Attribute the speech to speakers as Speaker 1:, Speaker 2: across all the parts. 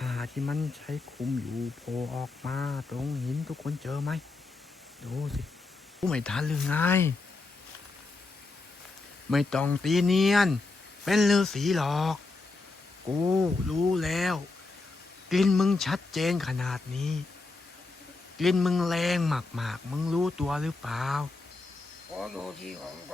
Speaker 1: ผ้าที่มันใช้คลุมอยู่โผล่ออกมาตรงหินทุกคนเจอไหม ดูสิกูไม่ทันหรือไง ไม่ต้องตีเนียน เป็นฤาษีหรอก กูรู้แล้ว กลิ่นมึงชัดเจนขนาดนี้ กลิ่นมึงแรงมากๆ มึงรู้ตัวหรือเปล่า
Speaker 2: ขอดูที่ของแก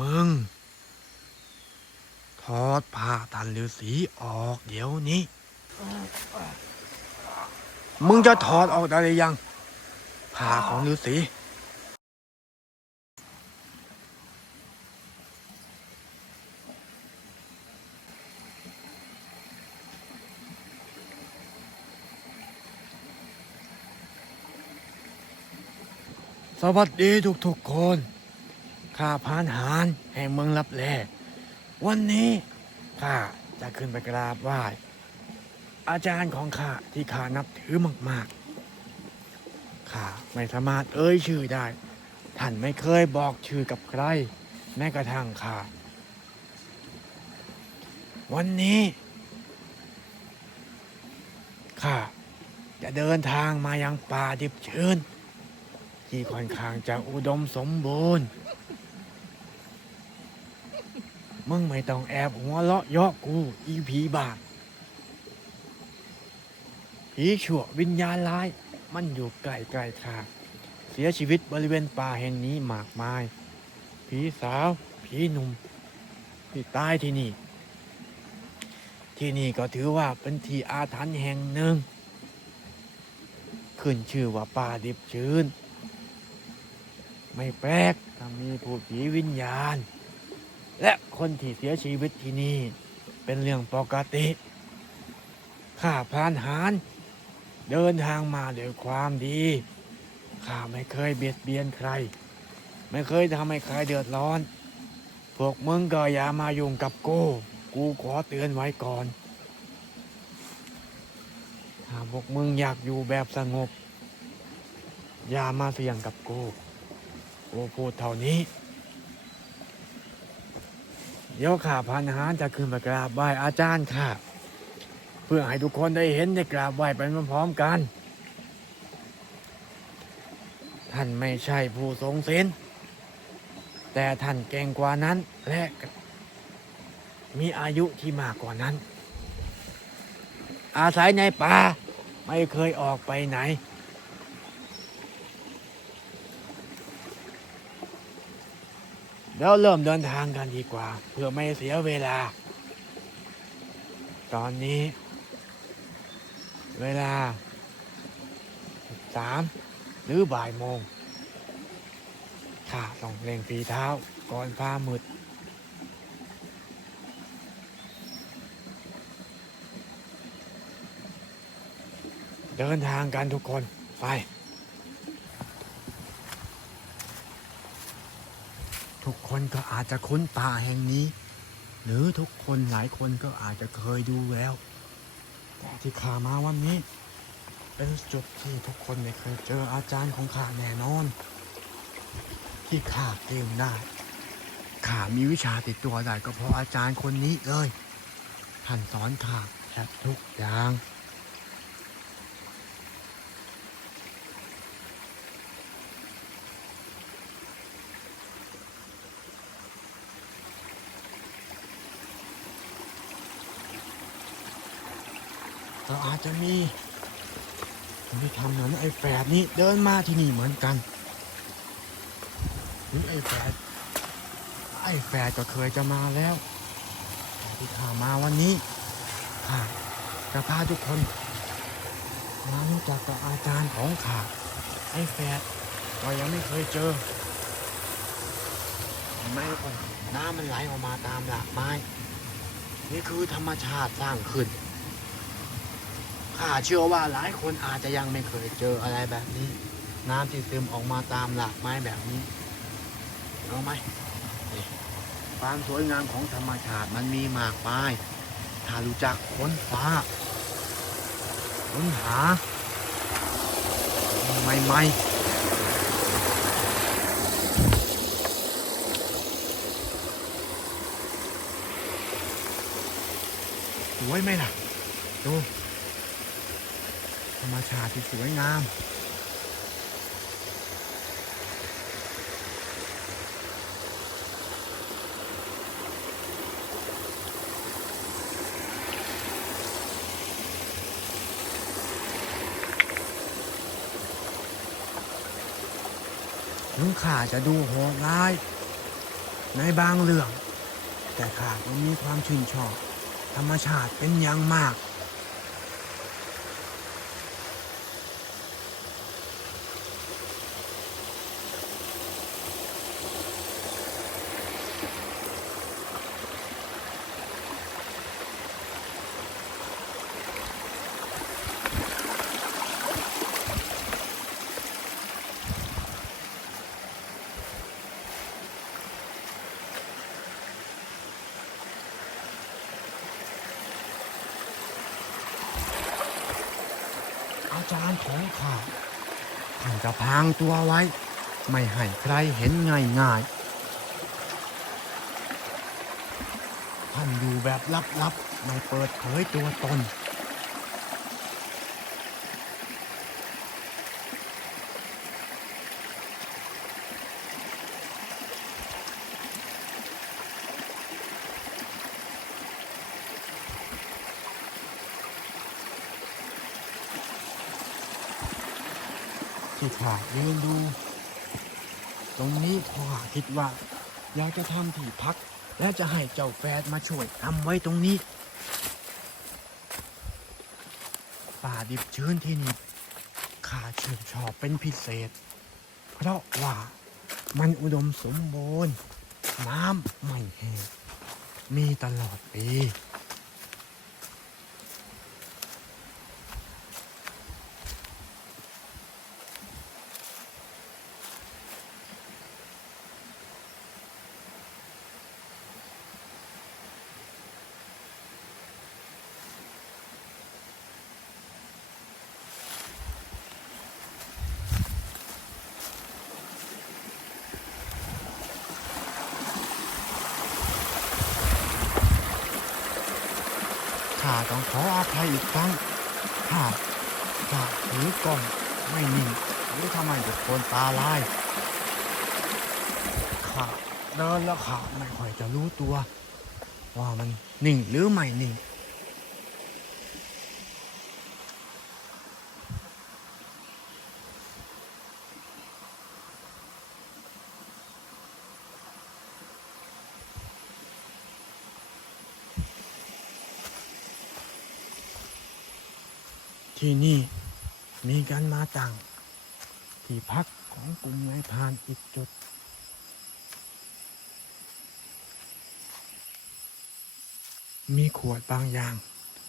Speaker 1: มึง ถอดผ้าตันฤาษีออกเดี๋ยวนี้ มึงจะถอดออกได้หรือยัง ผ้าของฤาษีสวัสดีทุกๆคน ข้าพานหารแห่งเมืองลับแล วันนี้ข้าจะขึ้นไปกราบไหว้อาจารย์ของข้าที่ข้านับถือมากๆข้าไม่สามารถเอ่ยชื่อได้ ท่านไม่เคยบอกชื่อกับใคร แม้กระทั่งข้าวันนี้ข้าจะเดินทางมายังป่าดิบชื้นที่ค่อนข้างจะอุดมสมบูรณ์ มึงไม่ต้องแอบหัวเราะยาะกู อีผีบาปผีชั่ววิญญาณร้าย มันอยู่ใกล้ๆข้าเสียชีวิตบริเวณป่าแห่งนี้มากมาย ผีสาว ผีหนุ่ม ที่ตายที่นี่ ที่นี่ก็ถือว่าเป็นที่อาถรรพ์แห่งหนึ่ง ขึ้นชื่อว่าป่าดิบชื้น ไม่แปลกถ้ามีผู้ผีวิญญาณ และคนที่เสียชีวิตที่นี่เป็นเรื่องปกติข้าพรานหารเดินทางมาด้วยความดีข้าไม่เคยเบียดเบียนใคร ไม่เคยทำให้ใครเดือดร้อน พวกมึงก็อย่ามายุ่งกับกูกูขอเตือนไว้ก่อน ถ้าพวกมึงอยากอยู่แบบสงบ อย่ามาเสี่ยงกับกูกูพูดเท่านี้ เดี๋ยวข้าพันหารจะขึ้นมากราบไหว้อาจารย์ข้าเพื่อให้ทุกคนได้เห็นได้กราบไหว้ไปพร้อมๆกัน ท่านไม่ใช่ผู้ทรงศีลแต่ท่านเก่งกว่านั้นและมีอายุที่มากกว่านั้น อาศัยในป่าไม่เคยออกไปไหน แล้วเริ่มเดินทางกันดีกว่า เพื่อไม่เสียเวลา ตอนนี้ เวลาสามหรือบ่ายโมงข้าต้องเร่งฝีเท้าก่อนฟ้ามืดเดินทางกันทุกคนไป ทุกคนก็อาจจะคุ้นป่าแห่งนี้ หรือทุกคนหลายคนก็อาจจะเคยดูแล้ว แต่ที่ข้ามาวันนี้ เป็นจุดที่ทุกคนไม่เคยเจออาจารย์ของข้าแน่นอน ที่ข้าเก่งได้ข้ามีวิชาติดตัวได้ก็เพราะอาจารย์คนนี้เลย ท่านสอนข้าแทบทุกอย่าง ก็อาจจะมีคนที่ทำเหมือนไอ้แฝดนี้เดินมาที่นี่เหมือนกันหรือไอ้แฝดไอ้แฝดก็เคยจะมาแล้วแต่ที่ข้ามาวันนี้ข้าจะพาทุกคนมารู้จักกับอาจารย์ของข้าไอ้แฝดก็ยังไม่เคยเจอไมทุกคนน้ำมันไหลออกมาตามหลากไม้ นี่คือธรรมชาติสร้างขึ้น ข้าเชื่อว่าหลายคนอาจจะยังไม่เคยเจออะไรแบบนี้ น้ำที่ซึมออกมาตามหลากไม้แบบนี้เอาไหมความสวยงามของธรรมชาติมันมีมากมาย ถ้ารู้จักค้นฟ้าค้นหาใหม่ๆวยไหมล่ะดู ธรรมชาติที่สวยงามถึงข้าจะดูโหดร้าย ในบางเรื่อง แต่ข้าก็มีความชื่นชอบ ธรรมชาติเป็นอย่างมาก อาจารย์ของข้าท่านจะพรางตัวไว้ ไม่ให้ใครเห็นง่ายๆท่านอยู่แบบลับๆไม่เปิดเผยตัวตน ที่ขายืนดู ตรงนี้พราะข้าคิดว่า อยากจะทำที่พัก และจะให้เจ้าแฟดมาช่วยทำไว้ตรงนี้ ป่าดิบชื้นที่นี่ข้าชื่นชอบเป็นพิเศษ เพราะว่ามันอุดมสมบูรณ์ น้ำไม่แห้งมีตลอดปี ข้าต้อง ขออภัยอีกครั้งข้าข้าถือกล้องไม่นิ่งหรือทำไมทุกคนตาลายข้าเดินแล้วข้าไม่ค่อยจะรู้ตัว ว่ามันนิ่งหรือไม่นิ่ง ที่นี่มีการมาตั้งที่พักของกลุ่มนายพานอีกจุด มีขวดบางอย่าง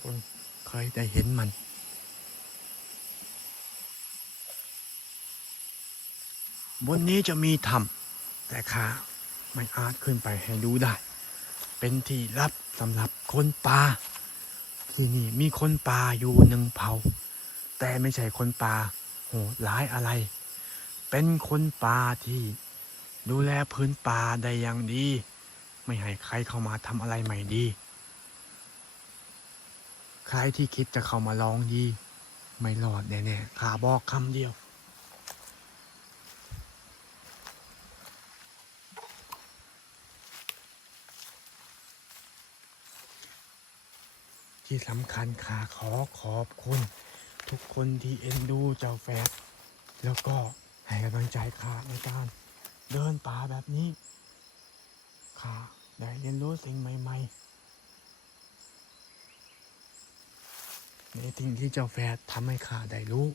Speaker 1: คนเคยได้เห็นมัน บนนี้จะมีถ้ำแต่ข้าไม่อาจขึ้นไปให้ดูได้ เป็นที่ลับสำหรับคนป่าที่นี่มีคนป่าอยู่หนึ่งเผ่า แต่ไม่ใช่คนป่าโหดร้ายอะไร เป็นคนป่าที่ดูแลพื้นป่าได้อย่างดี ไม่ให้ใครเข้ามาทำอะไรไม่ดี ใครที่คิดจะเข้ามาลองดี ไม่รอดแน่ๆข้าบอกคำเดียวที่สำคัญข้าขอขอบคุณ ทุกคนที่เอ็นดูเจ้าแฟดแล้วก็ให้กำลังใจข้าในการเดินป่าแบบนี้ข้าได้เรียนรู้สิ่งใหม่ ๆ ในสิ่งที่เจ้าแฟดทำให้ข้าได้รู้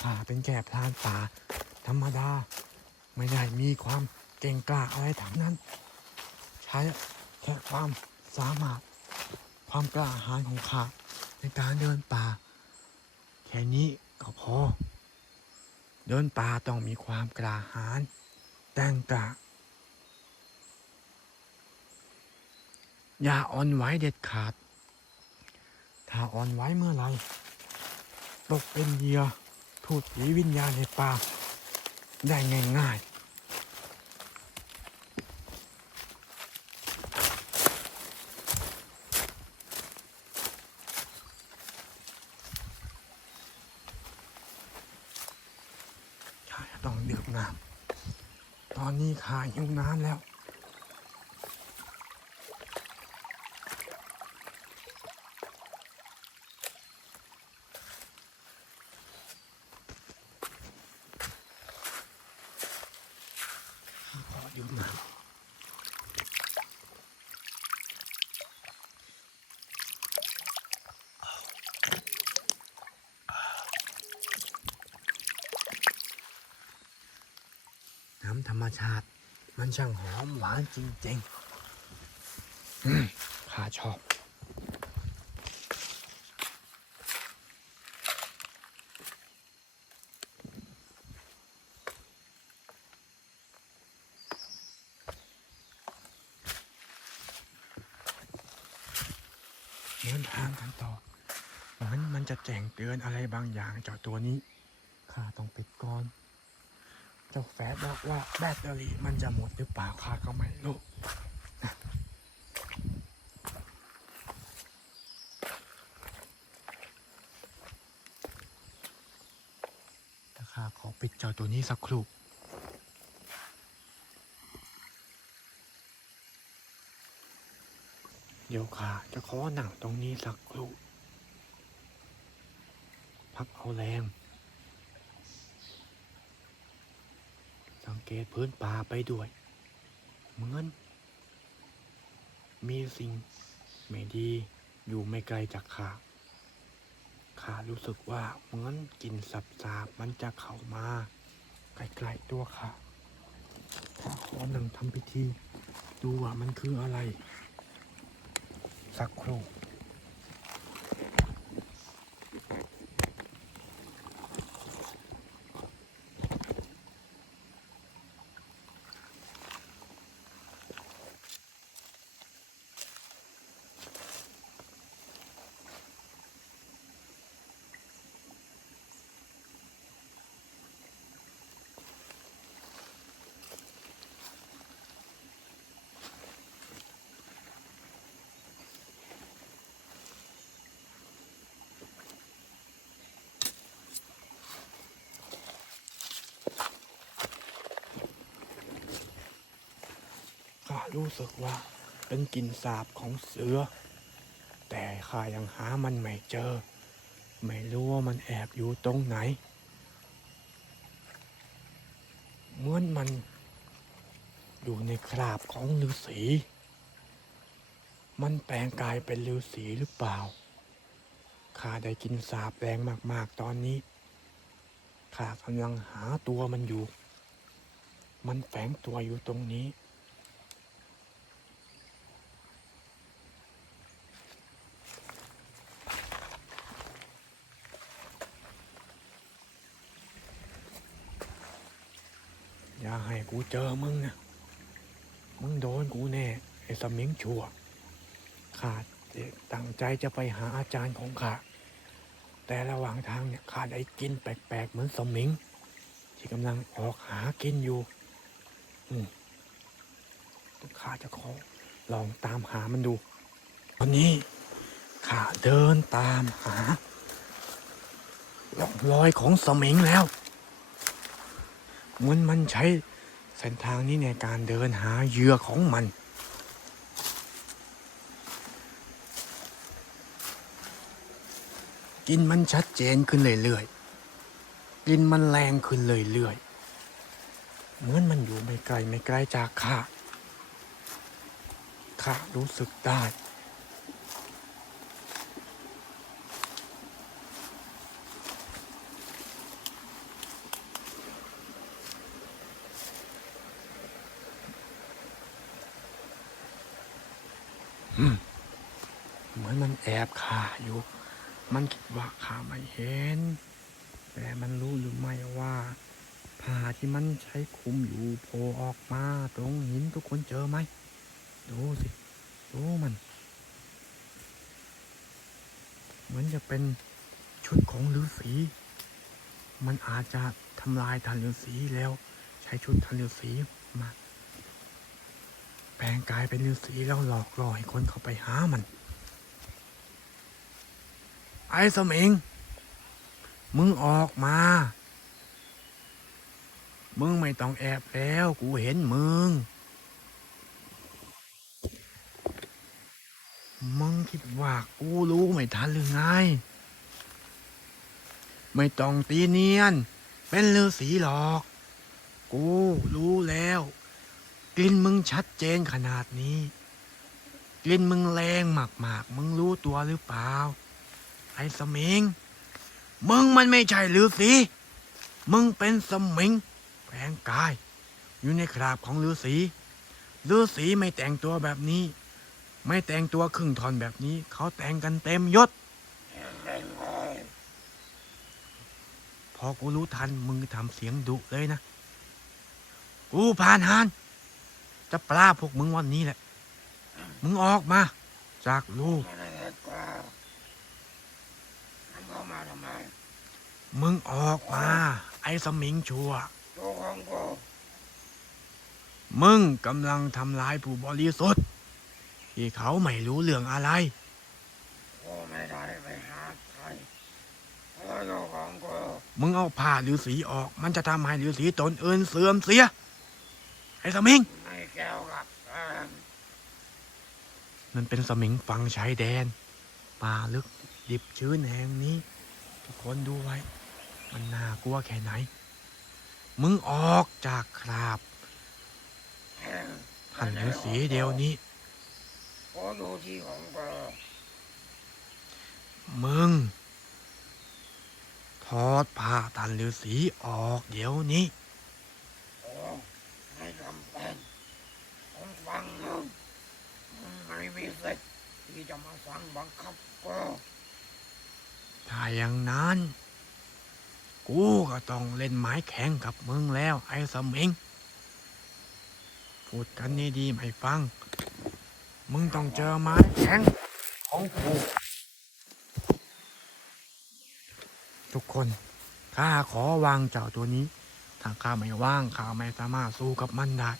Speaker 1: ข้าเป็นแค่พรานป่าธรรมดา ไม่ได้มีความเก่งกล้าอะไรทั้งนั้น ใช้แค่ความสามารถ ความกล้าหาญของข้าในการเดินป่า แค่นี้ก็พอ เดินป่าต้องมีความกล้าหาญแต่งกล้าอย่าอ่อนไหวเด็ดขาด ถ้าอ่อนไหวเมื่อไหรตกเป็นเหยื่อถูกผีวิญญาณในป่าได้ง่ายๆ นี้ข้าหิวน้ำแล้ว ขอดื่มน้ำน้ำธรรมชาติ มันช่างหอมหวานจริงๆข้าชอบ เดินทางกันต่อ เหมือนมันจะแจ้งเตือนอะไรบางอย่างเจ้าตัวนี้ ข้าต้องปิดก่อน เจ้าแฟดบอกว่าแบตเตอรี่มันจะหมดหรือเปล่าข้าก็ไม่รู้นะแต่ข้าขอปิดเจ้าตัวนี้สักครู่เดี๋ยวข้าจะขอหนังตรงนี้สักครู่ พักเอาแรง สังเกตพื้นป่าไปด้วย เหมือน มีสิ่งไม่ดีอยู่ไม่ไกลจากข้าข้ารู้สึกว่าเหมือนกลิ่นสับสาบมันจะเข้ามาใกล้ๆตัวข้าข้าขอหนังทำพิธี ดูว่ามันคืออะไร สักครู่ รู้สึกว่าเป็นกลิ่นสาบของเสือ แต่ข้ายังหามันไม่เจอ ไม่รู้ว่ามันแอบอยู่ตรงไหน เหมือนมันอยู่ในคราบของฤาษีมันแปลงกายเป็นฤาษีหรือเปล่า ข้าได้กินสาบแรงมากๆตอนนี้ ข้ากำลังหาตัวมันอยู่ มันแฝงตัวอยู่ตรงนี้ อย่าให้ กูเจอมึงนะมึงโดนกูแน่ไอ้สมิงชั่วข้าตั้งใจจะไปหาอาจารย์ของข้าแต่ระหว่างทางเนี่ยข้าได้กินแปลกๆเหมือนสมิง ที่กำลังออกหากินอยู่อืมข้าจะขอลองตามหามันดู ตอนนี้ข้าเดินตามหาร่องรอยของสมิงแล้วเหมือนมันใช้ เส้นทางนี้ในการเดินหาเหยื่อของมัน กินมันชัดเจนขึ้นเรื่อยๆกินมันแรงขึ้นเรื่อยๆเหมือนมันอยู่ไม่ไกลไม่ไกลจากข้าข้ารู้สึกได้ เหมือนมันแอบขาอยู่ มันคิดว่าขาไม่เห็น แต่มันรู้หรือไม่ว่าผ้าที่มันใช้คุมอยู่โผล่ออกมาตรงหินทุกคนเจอไหม ดูสิ ดูมัน เหมือนจะเป็นชุดของฤาษี มันอาจจะทำลายทันฤาษีแล้ว ใช้ชุดทันฤาษีมา แปลงกายเป็นฤาษีแล้วหลอกล่อให้คนเข้าไปหามัน ไอ้สมิง มึงออกมา มึงไม่ต้องแอบแล้วกูเห็นมึง มึงคิดว่ากูรู้ไม่ทันหรือไง ไม่ต้องตีเนียน เป็นฤาษีหรอก กูรู้แล้ว กลิ่นมึงชัดเจนขนาดนี้ กลิ่นมึงแรงมากๆ มึงรู้ตัวหรือเปล่า ไอ้สมิง มึงมันไม่ใช่ฤาษีมึงเป็นสมิงแปลงกาย อยู่ในคราบของฤาษีฤาษีไม่แต่งตัวแบบนี้ ไม่แต่งตัวครึ่งทอนแบบนี้ เขาแต่งกันเต็มยศ พอกูรู้ทันมึงทำเสียงดุเลยนะ กูผ่านหาน จะปลาพวกมึงวันนี้แหละ มึงออกมา จากลูก
Speaker 2: ไม่ได้เห็นกว่ามันเข้ามาทำไม
Speaker 1: มึงออกมา ไอ้สมิงชัว
Speaker 2: ตัวของกู
Speaker 1: มึงกำลังทำร้ายผู้บริสุทธิ์ที่เขาไม่รู้เรื่องอะไร
Speaker 2: กูไม่ได้ไปหาใครเออตัวของกู
Speaker 1: มึงเอาผ้าฤาษีออก มันจะทำให้ฤาษีตนอื่นเสื่อมเสีย ไอ้สมิง
Speaker 2: ไม่ เกี่ยวกับเอิม
Speaker 1: มันเป็นสมิงฝั่งชายแดน ป่าลึกดิบชื้นแห่งนี้ ทุกคนดูไว้ มันน่ากลัวแค่ไหน มึงออกจากคราบ
Speaker 2: เอิม
Speaker 1: ท่านฤาษีเดียวนี้
Speaker 2: กูดูที่ของกู
Speaker 1: มึง ถอดผ้าท่านฤาษีออกเดี๋ยวนี้
Speaker 2: โอ้ไม่จำเป็นผม ฟังมึงมึงไม่มีสิทธิ์ที่จะมาสั่งบังคับกู
Speaker 1: ถ้าอย่างนั้น กูก็ต้องเล่นไม้แข็งกับมึงแล้ว ไอ้สมิงพูดกันดีๆไม่ฟัง มึงต้องเจอไม้แข็งของกูทุกคนข้าขอวางเจ้าตัวนี้ ถ้าข้าไม่ว่างข้าไม่สามารถสู้กับมันได้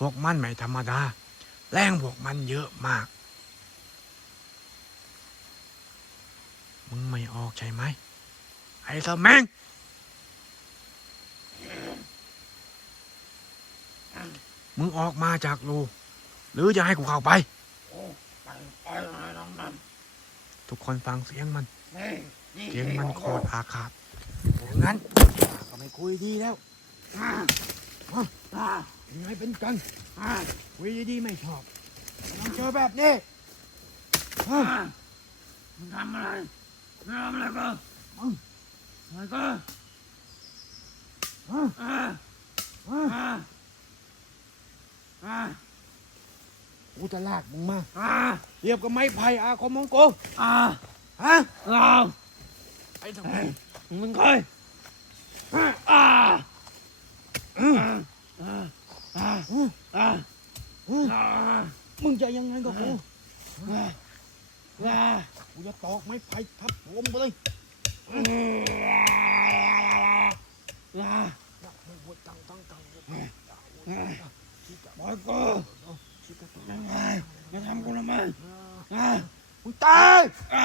Speaker 1: พวกมันไม่ธรรมดา แรงพวกมันเยอะมาก มึงไม่ออกใช่ไหม ไอ้สมงมึงออกมาจากรูหรือจะให้กูเข้าไป ทุกคนฟังเสียงมัน เสียงมันโคตรอาฆาตงั้นก็ไม่คุยดีแล้ว ยังไงเป็นกัน
Speaker 2: อ่า
Speaker 1: คุยดีๆไม่ชอบลองเจอแบบนี้
Speaker 2: อ่ามึงทำอะไรมึงทำอะไรกูมึงอะไรกูอ่าอ่าอ่าอ่า
Speaker 1: กูจะลากมึงมา
Speaker 2: อ่า
Speaker 1: เทียบกับไม้ไผ่อาคมของกู
Speaker 2: อ่า
Speaker 1: ฮะ
Speaker 2: เรา
Speaker 1: ไอ้สมิง
Speaker 2: มึงเคยอ่าอ่าอ่าอ่าอ่าอ่าอ่า
Speaker 1: มึงจะยังไงกับกู
Speaker 2: อ่าอ่า
Speaker 1: กูจะตอกไม้ไผ่ทับหัวมึงไปเลย
Speaker 2: อ่าอ่า
Speaker 1: ตั้งตั้งตั้ง
Speaker 2: บอยกูยังไงมาทำกูทำไมอ่า
Speaker 1: มึงตาย
Speaker 2: อ่า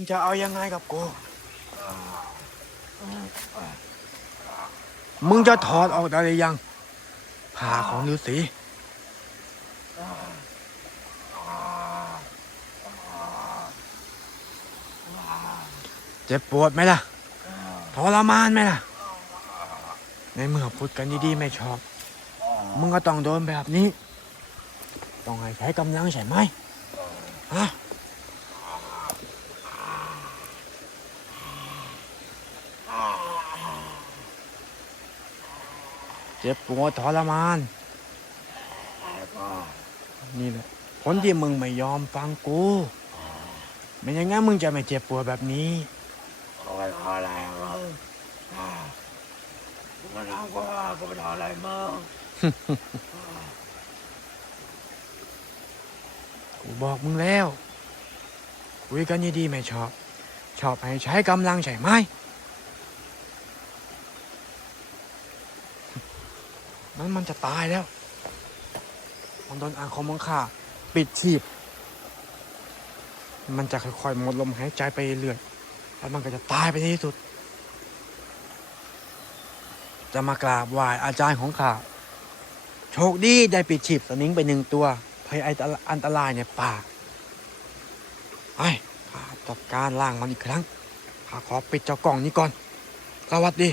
Speaker 1: มึงจะเอายังไงกับกู มึงจะถอดออกได้หรือยังผ้าของฤาษีเจ็บปวดไหมล่ะทรมานไหมล่ะ ในเมื่อพูดกันดีๆไม่ชอบ มึงก็ต้องโดนแบบนี้ ต้องให้ใช้กำลังใช่ไหมฮะ จ็บปวดทรมานนี่แหละผลที่มึงไม่ยอมฟังกูไม่อย่างงั้นมึงจะไม่เจ็บปวดแบบนี้
Speaker 2: กูไม่ทำอะไรมึงอ่ากูไม่ทำกูว่ากูไม่ทำอะไรมึง
Speaker 1: กูบอกมึงแล้วคุยกันดีๆไม่ชอบ ชอบให้ใช้กำลังใช่ไหม นั้นมันจะตายแล้ว มันโดนอาคมมังค่าปิดชีพ มันจะค่อยๆหมดลมหายใจไปเรื่อยๆแล้วมันก็จะตายไปในที่สุด จะมากราบไหว้อาจารย์ของข้า โชคดีได้ปิดชีพสนิงไปหนึ่งตัวภัยอันตรายในป่าไอ้ข้าจัดการล่างมันอีกครั้งข้าขอปิดเจ้ากล่องนี้ก่อน สวัสดี